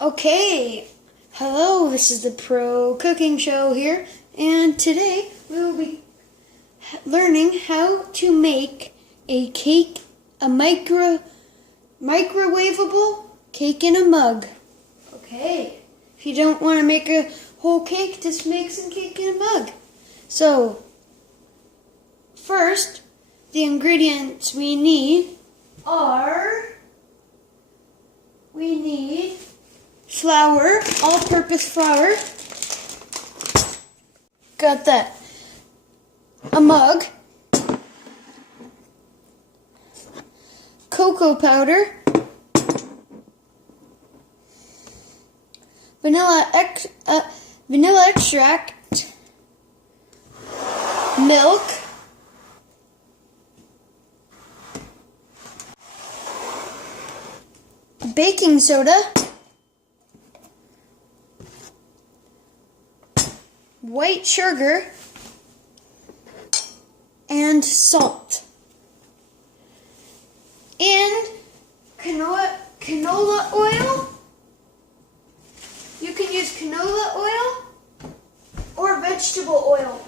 Okay, hello, this is the Pro Cooking Show here, and today we will be learning how to make a cake, a microwaveable cake in a mug. Okay, if you don't want to make a whole cake, just make some cake in a mug. So, first, the ingredients we need are, flour, all-purpose flour. Got that. A mug. Cocoa powder. Vanilla extract. Milk. Baking soda. White sugar, and salt, and canola oil. You can use canola oil or vegetable oil.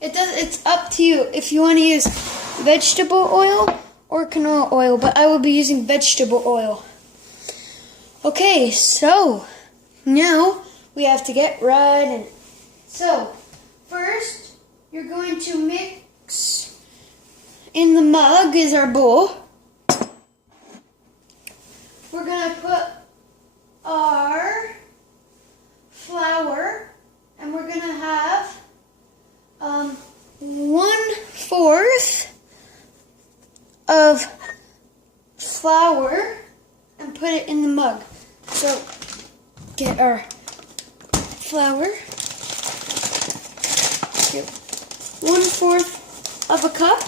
It's up to you if you want to use vegetable oil or canola oil, but I will be using vegetable oil. Okay, so now we have to get right in it. So, first, you're going to mix, in the mug is our bowl. We're going to put our flour, and we're going to have 1/4 of flour and put it in the mug. So, get our flour, 1/4 of a cup,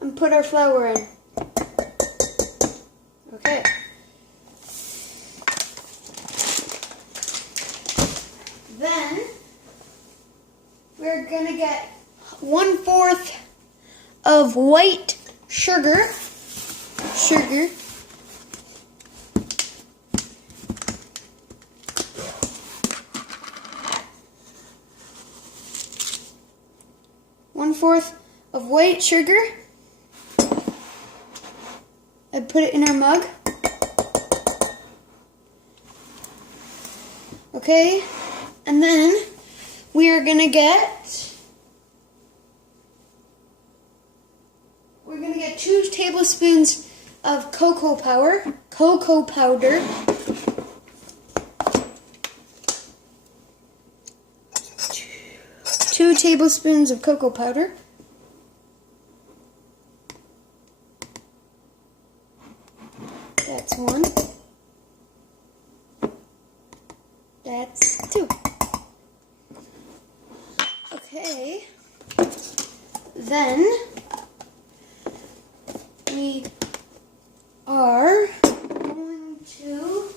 and put our flour in. Okay. Then we're gonna get 1/4 of white sugar. 1/4 of white sugar. I put it in our mug. Okay, and then we are gonna get 2 tablespoons of cocoa powder. 2 tablespoons of cocoa powder. That's 1. That's 2. Okay. Then we are going to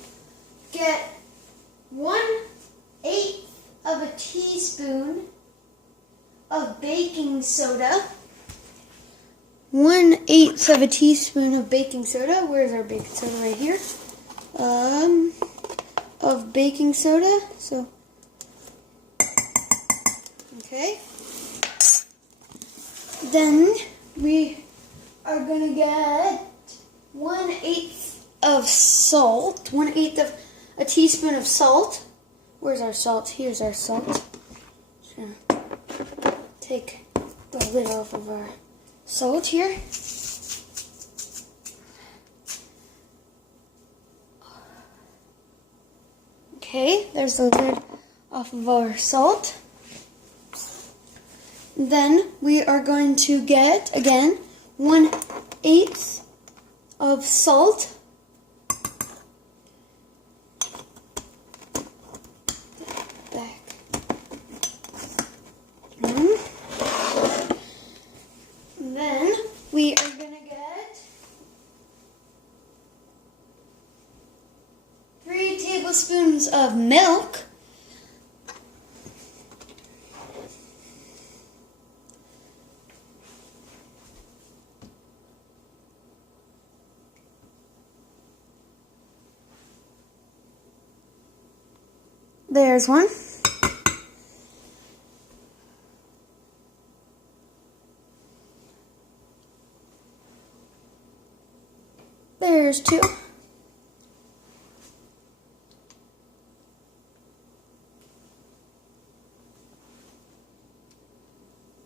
get 1/8 of a teaspoon of baking soda. 1/8 of a teaspoon of baking soda. Where's our baking soda? Right here. Of baking soda. So, okay. Then we are gonna get 1/8 of salt. 1/8 of a teaspoon of salt. Where's our salt? Here's our salt. So, take the lid off of our salt here. Okay, there's the lid off of our salt. Then we are going to get, again, 1/8 of salt. Back. Then we are going to get 3 tablespoons of milk. There's one. There's two.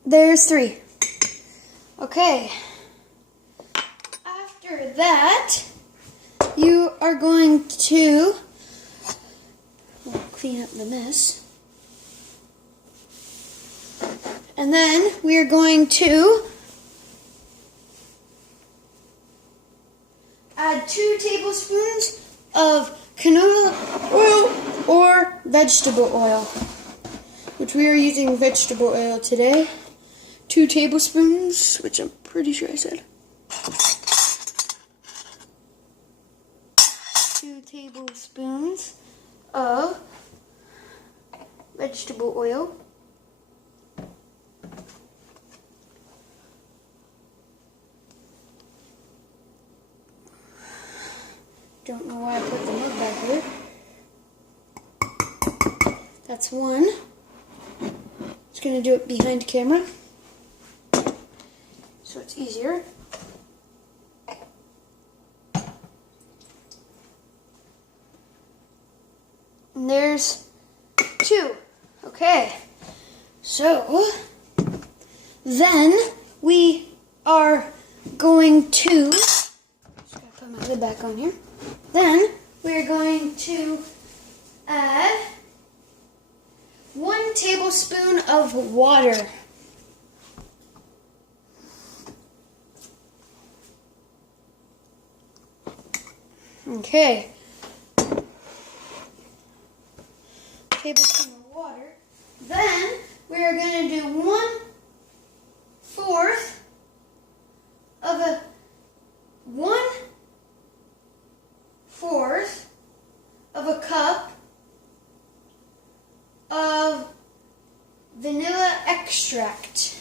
There's three. Okay. After that, you are going to clean up the mess. And then we are going to add 2 tablespoons of canola oil or vegetable oil, which we are using vegetable oil today. 2 tablespoons, which I'm pretty sure I said. 2 tablespoons of vegetable oil. Don't know why I put the mug back there. That's 1. Just gonna do it behind camera, so it's easier. And there's 2. Okay, so then we are going to, just gotta put my lid back on here. Then we're going to add 1 tablespoon of water. Okay. Tablespoon of water. Then we are going to do 1/4 of a 1/4 of a cup of vanilla extract.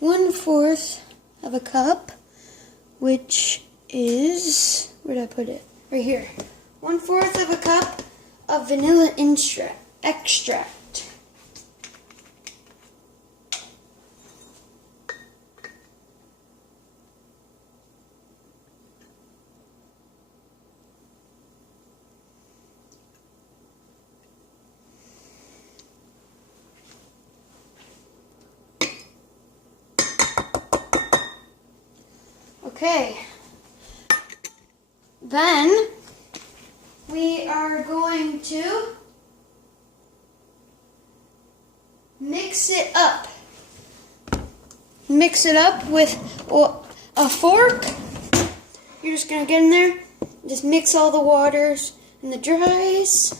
1/4 of a cup, which is, where did I put it? Right here. 1/4 of a cup of vanilla extract. Okay, then we are going to mix it up. Mix it up with a fork. You're just going to get in there, just mix all the waters and the dries.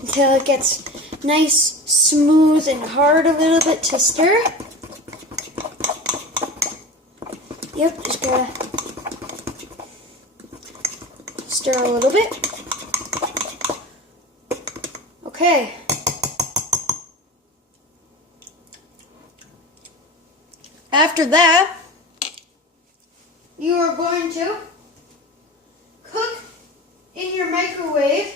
Until it gets nice, smooth, and hard a little bit to stir. Yep, just gotta stir a little bit. Okay. After that, you are going to cook in your microwave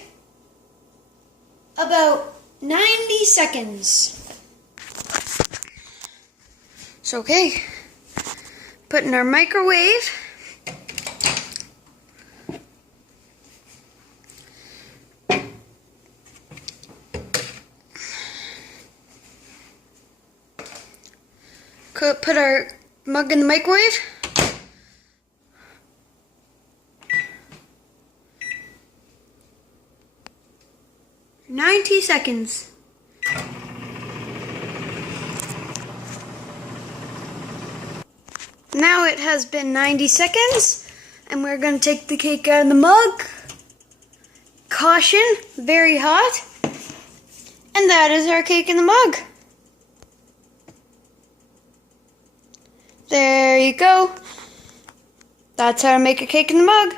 about 90 seconds. So, okay, put in our microwave. Put our mug in the microwave. For 90 seconds. Now it has been 90 seconds, and we're going to take the cake out of the mug. Caution, very hot. And that is our cake in the mug. There you go. That's how to make a cake in the mug.